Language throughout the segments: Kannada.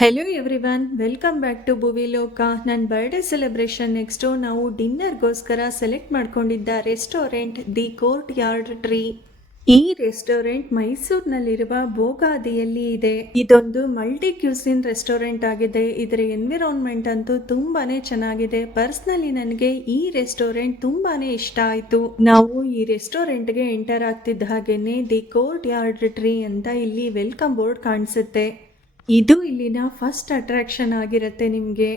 Hello everyone, welcome back to Bhuvi Loka. ನನ್ನ ಬರ್ಡೇ ಸೆಲೆಬ್ರೇಷನ್ ನೆಕ್ಸ್ಟು ನಾವು ಡಿನ್ನರ್ಗೋಸ್ಕರ ಸೆಲೆಕ್ಟ್ ಮಾಡ್ಕೊಂಡಿದ್ದ restaurant the courtyard tree. ಈ ರೆಸ್ಟೋರೆಂಟ್ ಮೈಸೂರಿನಲ್ಲಿರುವ ಬೋಗಾದಿಯಲ್ಲಿ ಇದೆ. ಇದೊಂದು ಮಲ್ಟಿ ಕ್ಯೂಸಿನ್ ರೆಸ್ಟೋರೆಂಟ್ ಆಗಿದೆ. ಇದರ ಎನ್ವಿರಾನ್ಮೆಂಟ್ ಅಂತೂ ತುಂಬಾನೇ ಚೆನ್ನಾಗಿದೆ. ಪರ್ಸ್ನಲಿ ನನಗೆ ಈ ರೆಸ್ಟೋರೆಂಟ್ ತುಂಬಾನೇ ಇಷ್ಟ ಆಯ್ತು. ನಾವು ಈ ರೆಸ್ಟೋರೆಂಟ್ಗೆ ಎಂಟರ್ ಆಗ್ತಿದ್ದ ಹಾಗೇನೆ ದಿ ಕೋರ್ಟ್ ಯಾರ್ಡ್ ಟ್ರೀ ಅಂತ ಇಲ್ಲಿ ವೆಲ್ಕಮ್ ಬೋರ್ಡ್ ಕಾಣಿಸುತ್ತೆ. ಇದು ಇಲ್ಲಿನ ಫಸ್ಟ್ ಅಟ್ರಾಕ್ಷನ್ ಆಗಿರುತ್ತೆ ನಿಮಗೆ.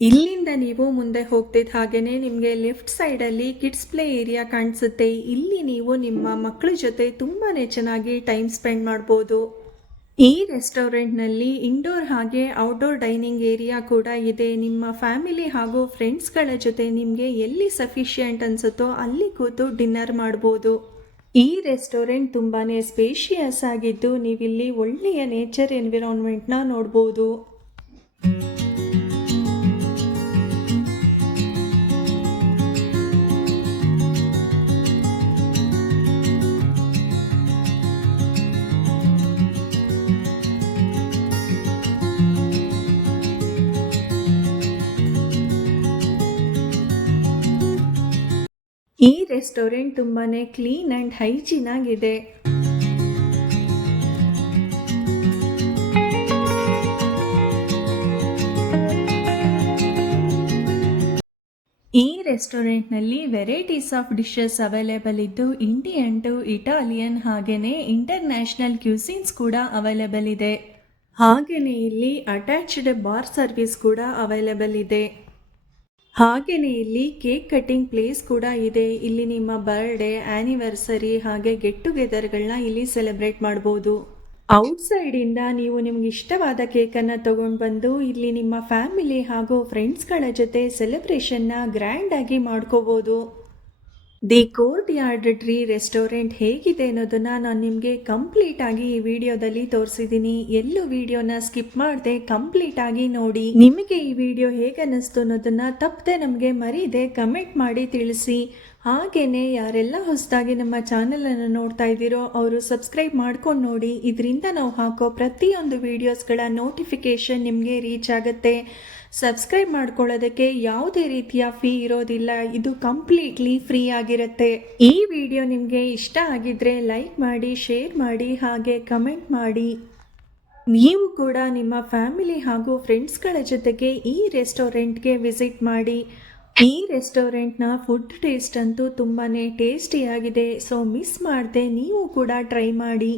ಇಲ್ಲಿಂದ ನೀವು ಮುಂದೆ ಹೋಗ್ತಿದ್ದ ಹಾಗೇನೆ ನಿಮಗೆ ಲೆಫ್ಟ್ ಸೈಡಲ್ಲಿ ಕಿಡ್ಸ್ ಪ್ಲೇ ಏರಿಯಾ ಕಾಣಿಸುತ್ತೆ. ಇಲ್ಲಿ ನೀವು ನಿಮ್ಮ ಮಕ್ಕಳ ಜೊತೆ ತುಂಬಾನೇ ಚೆನ್ನಾಗಿ ಟೈಮ್ ಸ್ಪೆಂಡ್ ಮಾಡ್ಬೋದು. ಈ ರೆಸ್ಟೋರೆಂಟ್ನಲ್ಲಿ ಇಂಡೋರ್ ಹಾಗೆ ಔಟ್ಡೋರ್ ಡೈನಿಂಗ್ ಏರಿಯಾ ಕೂಡ ಇದೆ. ನಿಮ್ಮ ಫ್ಯಾಮಿಲಿ ಹಾಗೂ ಫ್ರೆಂಡ್ಸ್ಗಳ ಜೊತೆ ನಿಮಗೆ ಎಲ್ಲಿ ಸಫಿಷಿಯೆಂಟ್ ಅನ್ಸುತ್ತೋ ಅಲ್ಲಿ ಕೂತು ಡಿನ್ನರ್ ಮಾಡ್ಬೋದು. ಈ ರೆಸ್ಟೋರೆಂಟ್ ತುಂಬಾನೇ ಸ್ಪೇಷಿಯಸ್ ಆಗಿದ್ದು ನೀವಿಲ್ಲಿ ಒಳ್ಳೆಯ ನೇಚರ್ ಎನ್ವಿರಾನ್ಮೆಂಟ್ನ ನೋಡ್ಬೋದು. ಈ ರೆಸ್ಟೋರೆಂಟ್ ತುಂಬಾನೇ ಕ್ಲೀನ್ ಅಂಡ್ ಹೈಜೀನ್ ಆಗಿದೆ. ಈ ರೆಸ್ಟೋರೆಂಟ್ನಲ್ಲಿ ವೆರೈಟೀಸ್ ಆಫ್ ಡಿಶಸ್ ಅವೈಲೇಬಲ್ ಇದ್ದು ಇಂಡಿಯನ್ ಟು ಇಟಾಲಿಯನ್ ಹಾಗೇನೆ ಇಂಟರ್ನ್ಯಾಷನಲ್ ಕ್ಯೂಸಿನ್ಸ್ ಕೂಡ ಅವೈಲೇಬಲ್ ಇದೆ. ಹಾಗೇನೆ ಇಲ್ಲಿ ಅಟ್ಯಾಚ್ಡ್ ಬಾರ್ ಸರ್ವಿಸ್ ಕೂಡ ಅವೈಲೇಬಲ್ ಇದೆ. ಹಾಗೆಯೇ ಇಲ್ಲಿ ಕೇಕ್ ಕಟ್ಟಿಂಗ್ ಪ್ಲೇಸ್ ಕೂಡ ಇದೆ. ಇಲ್ಲಿ ನಿಮ್ಮ ಬರ್ಡೇ, ಆ್ಯನಿವರ್ಸರಿ ಹಾಗೆ ಗೆಟ್ ಟುಗೆದರ್ಗಳನ್ನ ಇಲ್ಲಿ ಸೆಲೆಬ್ರೇಟ್ ಮಾಡ್ಬೋದು. ಔಟ್ಸೈಡಿಂದ ನೀವು ನಿಮ್ಗೆ ಇಷ್ಟವಾದ ಕೇಕನ್ನು ತಗೊಂಡು ಬಂದು ಇಲ್ಲಿ ನಿಮ್ಮ ಫ್ಯಾಮಿಲಿ ಹಾಗೂ ಫ್ರೆಂಡ್ಸ್ಗಳ ಜೊತೆ ಸೆಲೆಬ್ರೇಷನ್ನ ಗ್ರ್ಯಾಂಡಾಗಿ ಮಾಡ್ಕೋಬೋದು. The courtyard tree restaurant ಹೇಗಿದೆ ಅನ್ನೋದನ್ನ ನಾನು ನಿಮಗೆ ಕಂಪ್ಲೀಟ್ ಆಗಿ ಈ ವಿಡಿಯೋದಲ್ಲಿ ತೋರಿಸಿದ್ದೀನಿ. ಎಲ್ಲೂ ವಿಡಿಯೋನ ಸ್ಕಿಪ್ ಮಾಡದೆ ಕಂಪ್ಲೀಟ್ ಆಗಿ ನೋಡಿ. ನಿಮಗೆ ಈ ವಿಡಿಯೋ ಹೇಗೆ ಅನ್ನಿಸ್ತು ಅನ್ನೋದನ್ನ ತಪ್ಪದೆ ನಮಗೆ ಮರೀದೆ ಕಮೆಂಟ್ ಮಾಡಿ ತಿಳಿಸಿ. ಹಾಗೇನೆ ಯಾರೆಲ್ಲ ಹೊಸದಾಗಿ ನಮ್ಮ ಚಾನೆಲನ್ನು ನೋಡ್ತಾ ಇದ್ದೀರೋ ಅವರು ಸಬ್ಸ್ಕ್ರೈಬ್ ಮಾಡ್ಕೊಂಡು ನೋಡಿ. ಇದರಿಂದ ನಾವು ಹಾಕೋ ಪ್ರತಿಯೊಂದು ವಿಡಿಯೋಸ್ಗಳ ನೋಟಿಫಿಕೇಶನ್ ನಿಮಗೆ ರೀಚ್ ಆಗುತ್ತೆ. ಸಬ್ಸ್ಕ್ರೈಬ್ ಮಾಡ್ಕೊಳ್ಳೋದಕ್ಕೆ ಯಾವುದೇ ರೀತಿಯ ಫೀ ಇರೋದಿಲ್ಲ. ಇದು ಕಂಪ್ಲೀಟ್ಲಿ ಫ್ರೀ ಆಗಿರುತ್ತೆ. ಈ ವಿಡಿಯೋ ನಿಮಗೆ ಇಷ್ಟ ಆಗಿದ್ರೆ ಲೈಕ್ ಮಾಡಿ, ಶೇರ್ ಮಾಡಿ ಹಾಗೆ ಕಮೆಂಟ್ ಮಾಡಿ. ನೀವು ಕೂಡ ನಿಮ್ಮ ಫ್ಯಾಮಿಲಿ ಹಾಗೂ ಫ್ರೆಂಡ್ಸ್ಗಳ ಜೊತೆಗೆ ಈ ರೆಸ್ಟೋರೆಂಟ್ಗೆ ವಿಸಿಟ್ ಮಾಡಿ. ಈ ರೆಸ್ಟೋರೆಂಟ್ನ ಫುಡ್ ಟೇಸ್ಟ್ ಅಂತೂ ತುಂಬಾ ಟೇಸ್ಟಿಯಾಗಿದೆ. ಸೊ ಮಿಸ್ ಮಾಡದೆ ನೀವು ಕೂಡ ಟ್ರೈ ಮಾಡಿ.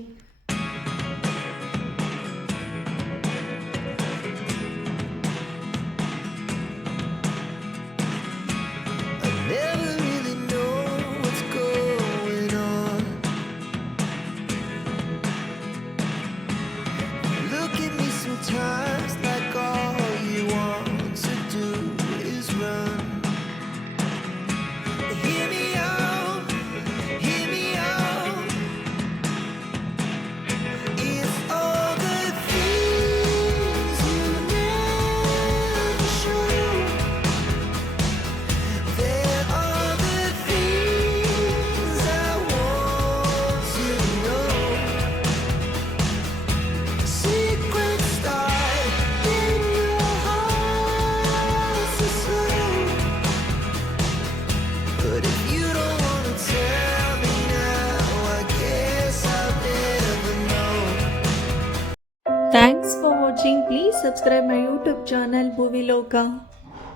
Sometimes like all you want to do is run. Hear me out, hear me out. If all the things you never show, there are the things I want to know. Secrets start in your heart so slow. But if you don't wanna tell me now, I guess I'll never know. Thanks for watching. Please subscribe my YouTube channel Bhuvi Loka.